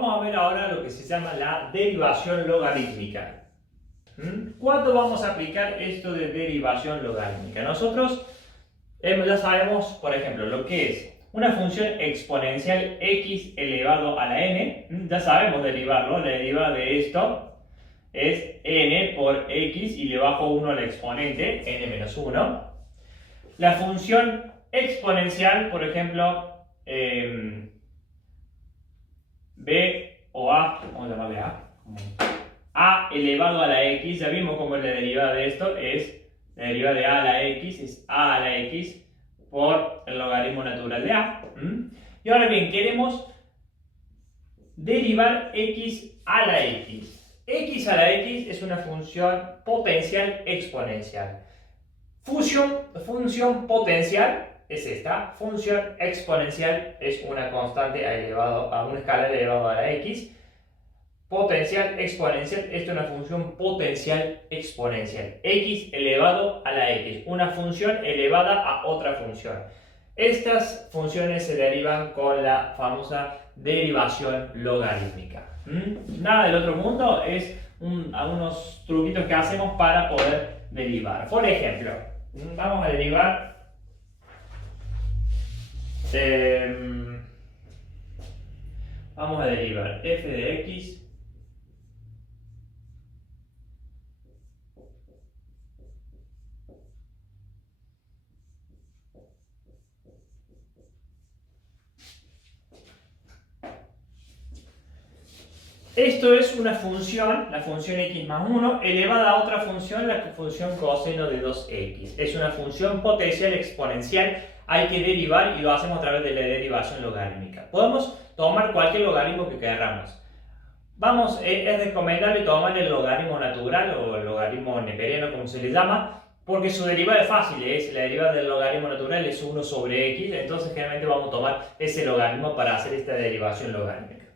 Vamos a ver ahora lo que se llama la derivación logarítmica. ¿Cuándo vamos a aplicar esto de derivación logarítmica? Nosotros ya sabemos, por ejemplo, lo que es una función exponencial x elevado a la n. Ya sabemos derivarlo. La derivada de esto es n por x y le bajo 1 al exponente, n menos 1. La función exponencial, por ejemplo, b o a, vamos a llamarle a elevado a la x. Ya vimos cómo es la derivada de esto, es la derivada de a a la x, es a a la x por el logaritmo natural de a. Y ahora bien, queremos derivar x a la x. X a la x es una función potencial exponencial. Función potencial es esta, función exponencial es una constante a una escala elevado a la x. Potencial exponencial es una función potencial exponencial. X elevado a la x, una función elevada a otra función. Estas funciones se derivan con la famosa derivación logarítmica. Nada del otro mundo, es algunos truquitos que hacemos para poder derivar. Por ejemplo, vamos a derivar f de x Esto es una función, la función x más 1, elevada a otra función, la función coseno de 2x. Es una función potencial exponencial, hay que derivar y lo hacemos a través de la derivación logarítmica. Podemos tomar cualquier logaritmo que queramos. Es recomendable tomar el logaritmo natural o el logaritmo neperiano, como se le llama, porque su derivada es fácil, la derivada del logaritmo natural es 1 sobre x, entonces generalmente vamos a tomar ese logaritmo para hacer esta derivación logarítmica.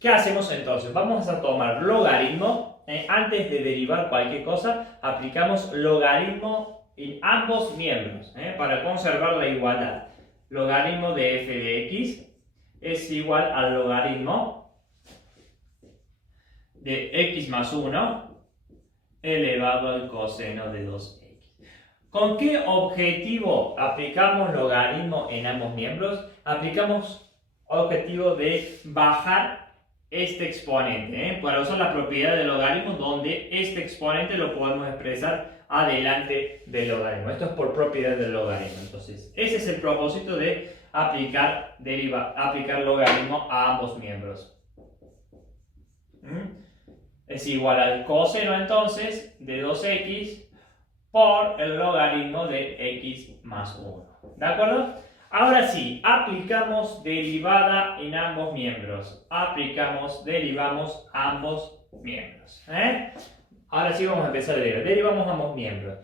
¿Qué hacemos entonces? Vamos a tomar logaritmo, antes de derivar cualquier cosa, aplicamos logaritmo en ambos miembros, para conservar la igualdad. Logaritmo de f de x es igual al logaritmo de x más 1 elevado al coseno de 2x. ¿Con qué objetivo aplicamos logaritmo en ambos miembros? Aplicamos objetivo de bajar este exponente, para usar la propiedad del logaritmo donde este exponente lo podemos expresar adelante del logaritmo. Esto es por propiedad del logaritmo. Entonces, ese es el propósito de aplicar logaritmo a ambos miembros. Es igual al coseno entonces de 2x por el logaritmo de x más 1. ¿De acuerdo? Ahora sí, aplicamos derivada en ambos miembros. Derivamos ambos miembros. Ahora sí vamos a empezar a derivar. Derivamos ambos miembros.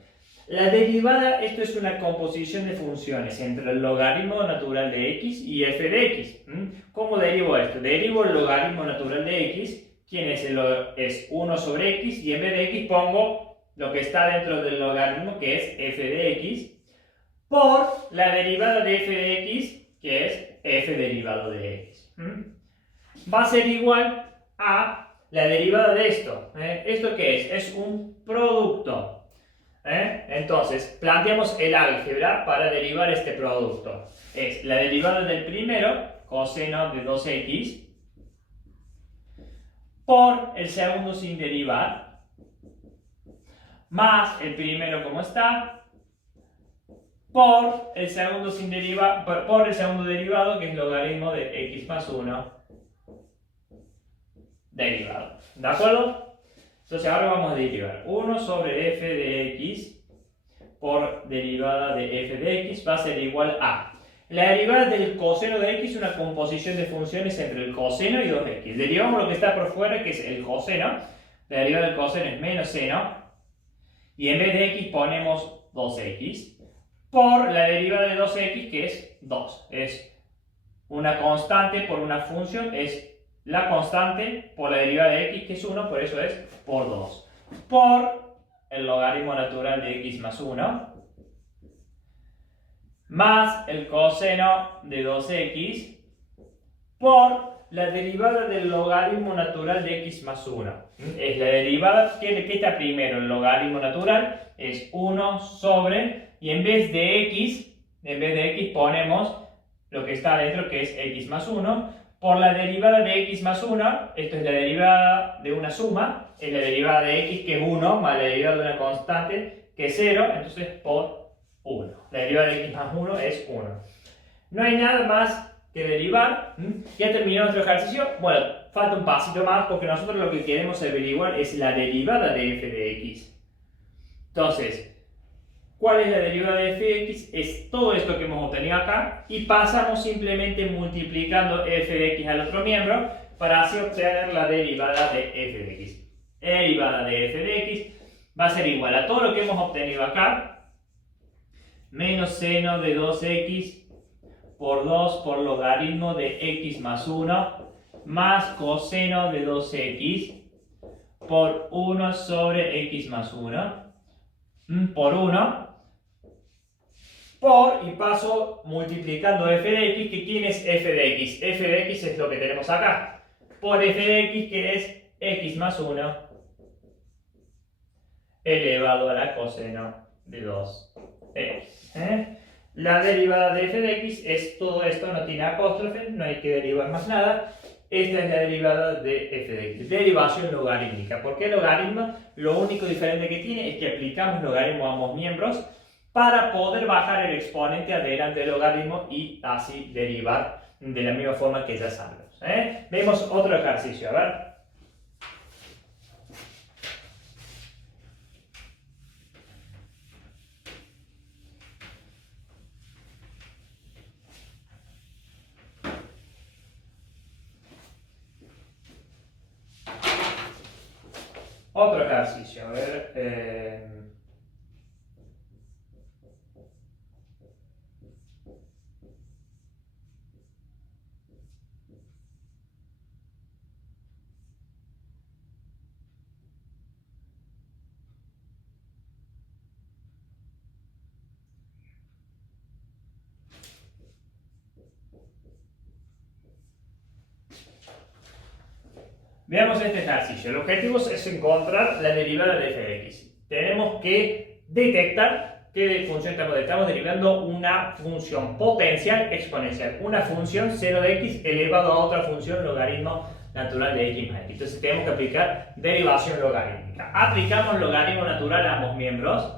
La derivada, esto es una composición de funciones entre el logaritmo natural de x y f de x. ¿Cómo derivo esto? Derivo el logaritmo natural de x, es 1 sobre x, y en vez de x pongo lo que está dentro del logaritmo, que es f de x, por la derivada de f de x, que es f derivado de x. Va a ser igual a la derivada de esto. ¿Esto qué es? Es un producto. Entonces, planteamos el álgebra para derivar este producto. Es la derivada del primero, coseno de 2x, por el segundo sin derivar, más el primero como está, por el segundo derivado, que es logaritmo de x más 1 derivado. ¿De acuerdo? Entonces ahora vamos a derivar 1 sobre f de x por derivada de f de x va a ser igual a la derivada del coseno de x, una composición de funciones entre el coseno y 2x. Derivamos lo que está por fuera, que es el coseno. La derivada del coseno es menos seno, y en vez de x ponemos 2x. Por la derivada de 2x, que es 2. Es una constante por una función, es la constante por la derivada de x, que es 1, por eso es por 2. Por el logaritmo natural de x más 1, más el coseno de 2x, por la derivada del logaritmo natural de x más 1. Es la derivada, ¿qué está primero? El logaritmo natural es 1 sobre, y en vez de x ponemos lo que está adentro, que es x más 1, por la derivada de x más 1, esto es la derivada de una suma, es la derivada de x que es 1, más la derivada de una constante que es 0, entonces por 1. La derivada de x más 1 es 1. No hay nada más que derivar. ¿Ya terminó nuestro ejercicio? Bueno, falta un pasito más porque nosotros lo que queremos averiguar es la derivada de f de x. Entonces, ¿cuál es la derivada de f de x? Es todo esto que hemos obtenido acá y pasamos simplemente multiplicando f de x al otro miembro para así obtener la derivada de f de x. Derivada de f de x va a ser igual a todo lo que hemos obtenido acá, menos seno de 2x por 2 por logaritmo de x más 1 más coseno de 2x por 1 sobre x más 1 por 1 por, y paso multiplicando f de x, que ¿quién es f de x? F de x es lo que tenemos acá, por f de x, que es x más 1 elevado a la coseno de 2x. La derivada de f de x es todo esto, no tiene apóstrofe, no hay que derivar más nada. Esta es la derivada de f de x, derivación logarítmica. ¿Por qué logaritmo? Lo único diferente que tiene es que aplicamos logaritmo a ambos miembros para poder bajar el exponente adelante del logaritmo y así derivar de la misma forma que ya sabemos. Vemos otro ejercicio, a ver. Otro ejercicio, a ver. Veamos este ejercicio. El objetivo es encontrar la derivada de f de x. Tenemos que detectar qué función estamos. Estamos derivando una función potencial exponencial. Una función 0 de x elevado a otra función logaritmo natural de x más x. Entonces tenemos que aplicar derivación logarítmica. Aplicamos logaritmo natural a ambos miembros.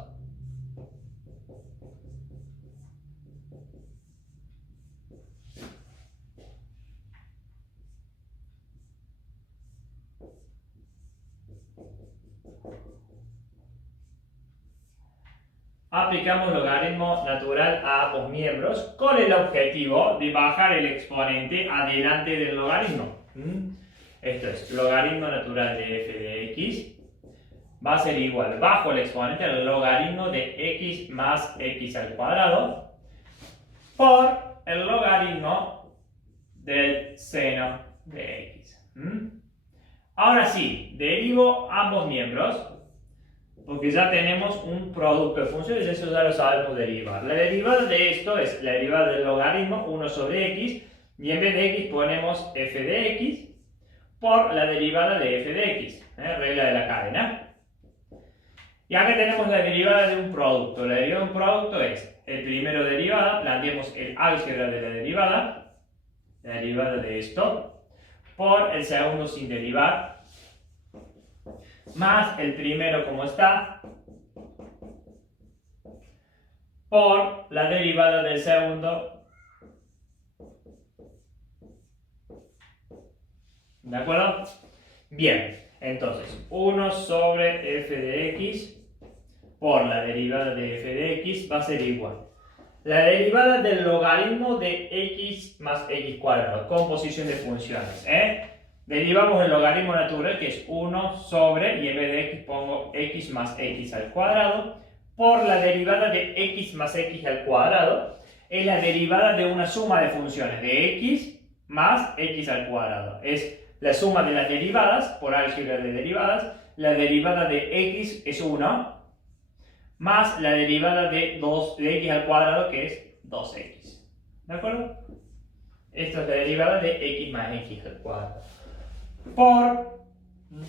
Aplicamos logaritmo natural a ambos miembros con el objetivo de bajar el exponente adelante del logaritmo. Esto es, logaritmo natural de f de x va a ser igual, bajo el exponente, al logaritmo de x más x al cuadrado por el logaritmo del seno de x. Ahora sí, derivo ambos miembros, porque ya tenemos un producto de funciones, eso ya lo sabemos derivar. La derivada de esto es la derivada del logaritmo 1 sobre x, y en vez de x ponemos f de x por la derivada de f de x, regla de la cadena. Y acá tenemos la derivada de un producto. La derivada de un producto es el primero derivada, planteemos el álgebra de la derivada de esto, por el segundo sin derivar, más el primero como está, por la derivada del segundo. ¿De acuerdo? Bien, entonces 1 sobre f de x por la derivada de f de x va a ser igual. La derivada del logaritmo de x más x cuadrado, composición de funciones. Derivamos el logaritmo natural, que es 1 sobre, y en vez de x pongo x más x al cuadrado, por la derivada de x más x al cuadrado, es la derivada de una suma de funciones de x más x al cuadrado. Es la suma de las derivadas, por álgebra de derivadas. La derivada de x es 1, más la derivada de x al cuadrado, que es 2x. ¿De acuerdo? Esto es la derivada de x más x al cuadrado.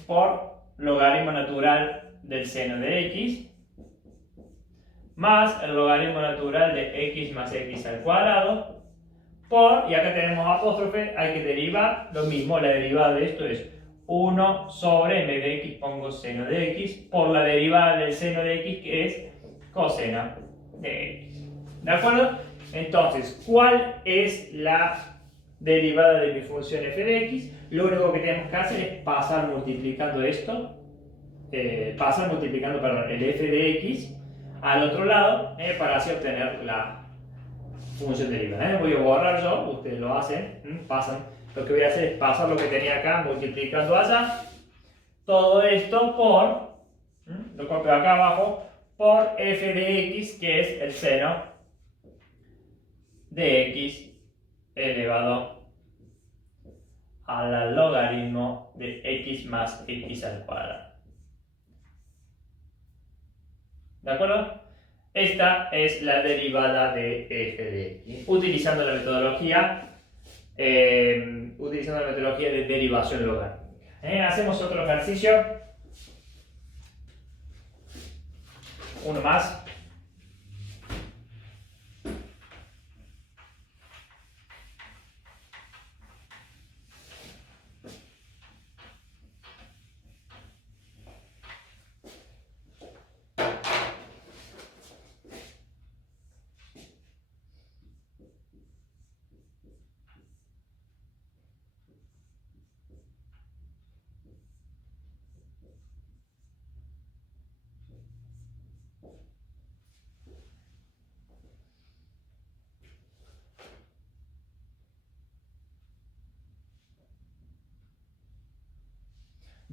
Por logaritmo natural del seno de x más el logaritmo natural de x más x al cuadrado por, y acá tenemos apóstrofe, hay que derivar lo mismo, la derivada de esto es 1 sobre, en vez de x pongo seno de x, por la derivada del seno de x que es coseno de x. ¿De acuerdo? Entonces, ¿cuál es la derivada de mi función f de x? Lo único que tenemos que hacer es pasar multiplicando esto, perdón, el f de x al otro lado para así obtener la función derivada. Voy a borrar yo, ustedes lo hacen, pasan. Lo que voy a hacer es pasar lo que tenía acá multiplicando allá. Todo esto por, lo copio acá abajo, por f de x, que es el seno de x elevado al logaritmo de x más x al cuadrado. ¿De acuerdo? Esta es la derivada de f de x, utilizando la metodología de derivación logarítmica. Hacemos otro ejercicio. Uno más.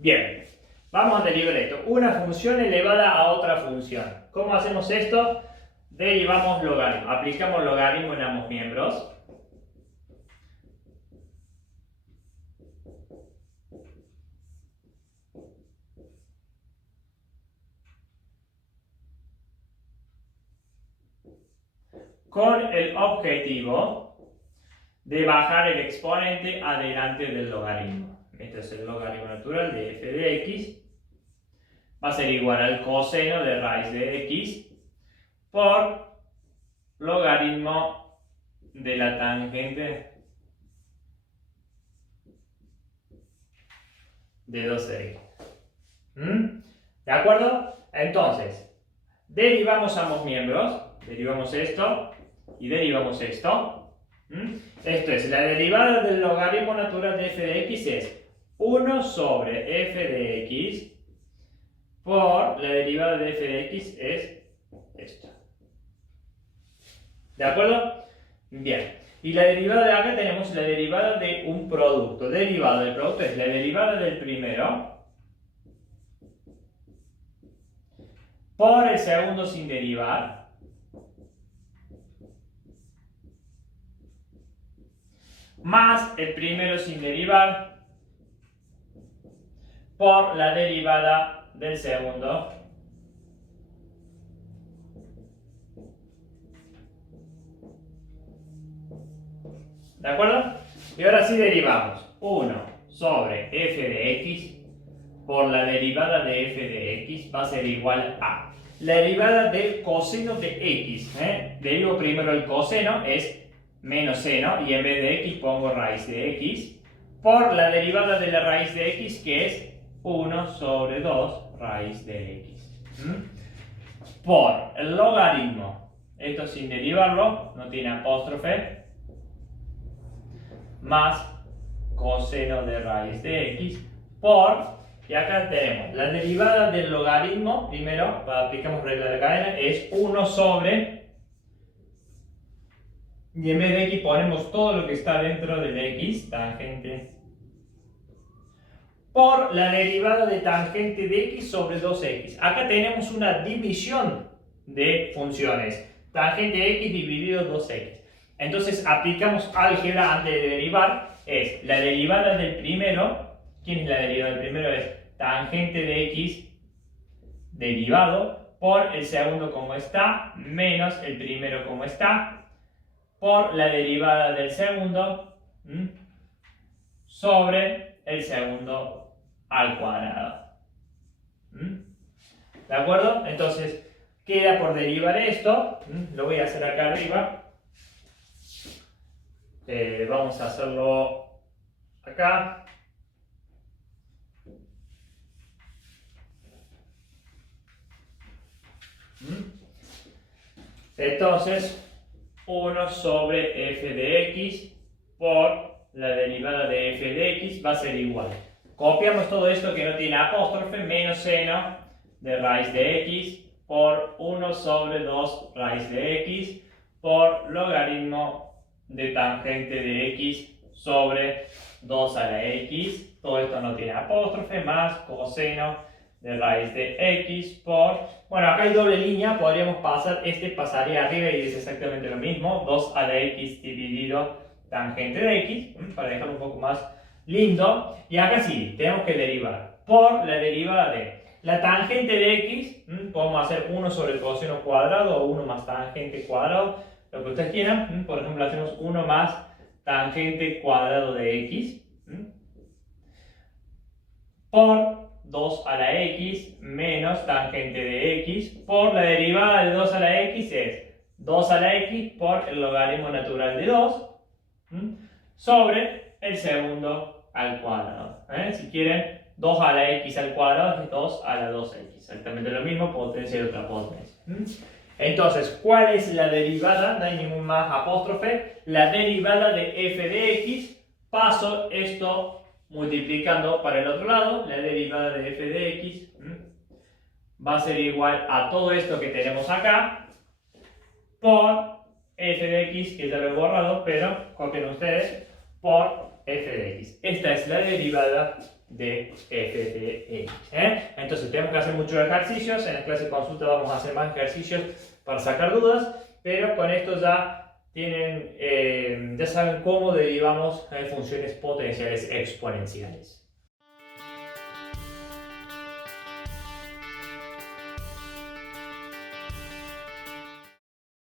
Bien, vamos a derivar esto. Una función elevada a otra función. ¿Cómo hacemos esto? Derivamos logaritmo. Aplicamos logaritmo en ambos miembros. Con el objetivo de bajar el exponente adelante del logaritmo. Este es el logaritmo natural de f de x. Va a ser igual al coseno de raíz de x por logaritmo de la tangente de 2x. ¿De acuerdo? Entonces, derivamos ambos miembros. Derivamos esto y derivamos esto. Esto es, la derivada del logaritmo natural de f de x es 1 sobre f de x por la derivada de f de x es esto. ¿De acuerdo? Bien. Y la derivada de acá tenemos la derivada de un producto. Derivada del producto es la derivada del primero por el segundo sin derivar más el primero sin derivar por la derivada del segundo ¿de acuerdo? Y ahora sí derivamos 1 sobre f de x por la derivada de f de x va a ser igual a la derivada del coseno de x. Derivo primero el coseno, es menos seno, y en vez de x pongo raíz de x, por la derivada de la raíz de x, que es 1 sobre 2 raíz de x. Por el logaritmo, esto sin derivarlo, no tiene apóstrofe, más coseno de raíz de x, por, y acá tenemos la derivada del logaritmo, primero, aplicamos regla de cadena, es 1 sobre, y en vez de x ponemos todo lo que está dentro del x, tangente, por la derivada de tangente de x sobre 2x. Acá tenemos una división de funciones. Tangente de x dividido 2x. Entonces aplicamos álgebra antes de derivar. Es la derivada del primero. ¿Quién es la derivada del primero? Es tangente de x derivado por el segundo como está, menos el primero como está, por la derivada del segundo, sobre el segundo al cuadrado. ¿De acuerdo? Entonces, queda por derivar esto. Lo voy a hacer acá arriba. Vamos a hacerlo acá. Entonces, 1 sobre f de x por la derivada de f de x va a ser igual. Copiamos todo esto que no tiene apóstrofe, menos seno de raíz de x por 1 sobre 2 raíz de x por logaritmo de tangente de x sobre 2 a la x. Todo esto no tiene apóstrofe, más coseno de raíz de x por... Bueno, acá hay doble línea, podríamos pasar, pasaría arriba y es exactamente lo mismo, 2 a la x dividido tangente de x, para dejarlo un poco más lindo. Y acá sí, tenemos que derivar por la derivada de la tangente de x, podemos hacer 1 sobre el coseno cuadrado o 1 más tangente cuadrado, lo que ustedes quieran. Por ejemplo, hacemos 1 más tangente cuadrado de x por 2 a la x menos tangente de x por la derivada de 2 a la x es 2 a la x por el logaritmo natural de 2 sobre el segundo al cuadrado. Si quieren, 2 a la x al cuadrado es 2 a la 2x. Exactamente lo mismo, potencia de otra potencia. Entonces, ¿cuál es la derivada? No hay ningún más apóstrofe. La derivada de f de x, paso esto multiplicando para el otro lado, la derivada de f de x va a ser igual a todo esto que tenemos acá por f de x, que ya lo he borrado, pero copien ustedes, por f de x. Esta es la derivada de f de x. Entonces tenemos que hacer muchos ejercicios. En la clase de consulta vamos a hacer más ejercicios para sacar dudas, pero con esto ya tienen, ya saben cómo derivamos funciones potenciales exponenciales.